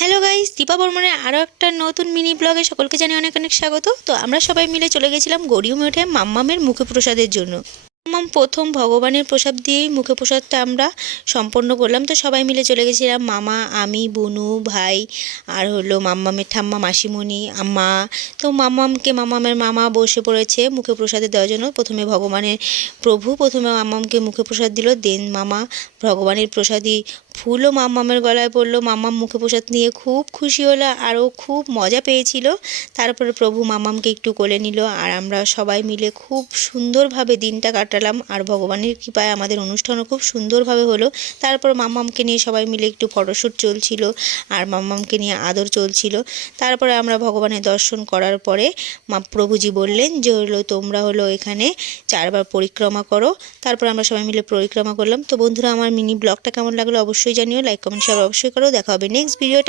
Hello guys, Dipa বর্মনের আরও একটা নতুন মিনি ব্লগে সকলকে জানিয়ে অনেক অনেক স্বাগত। তো আমরা সবাই মিলে চলে গেছিলাম গড়িয়া মঠে মাম্মামের মুখে প্রসাদের জন্য। মাম্মাম প্রথম ভগবানের প্রসাদ দিয়েই মুখে প্রসাদটা আমরা সম্পন্ন করলাম। তো সবাই মিলে চলে গেছিলাম, মামা, আমি, বুনু, ভাই, আর হলো মাম্মামের ঠাম্মা, মাসিমণি, মা। তো মাম্মামের মামা বসে পড়েছে মুখে প্রসাদে দেওয়ার জন্য। প্রথমে মাম্মামকে মুখে প্রসাদ দিল, দেন মামা ভগবানের প্রসাদী ফুলও মাম্মামের গলায় পড়লো। মাম্মাম মুখে প্রসাদ নিয়ে খুব খুশি হলো, আরও খুব মজা পেয়েছিল। তারপরে প্রভু মাম্মামকে একটু কোলে নিল, আর আমরা সবাই মিলে খুব সুন্দরভাবে দিনটা কাটালাম। আর ভগবানের কৃপায় আমাদের অনুষ্ঠানও খুব সুন্দরভাবে হলো। তারপর মাম্মামকে নিয়ে সবাই মিলে একটু ফটোশ্যুট চলছিল, আর মাম্মামকে নিয়ে আদর চলছিল। তারপরে আমরা ভগবানের দর্শন করার পরে প্রভুজি বললেন যে তোমরা এখানে 4বার পরিক্রমা করো। তারপর আমরা সবাই মিলে পরিক্রমা করলাম। তো বন্ধুরা, আমার মিনি ব্লগটা কেমন লাগলো অবশ্যই জানিও, লাইক কমেন্ট শেয়ার অবশ্যই করো। দেখা হবে নেক্সট ভিডিওটা।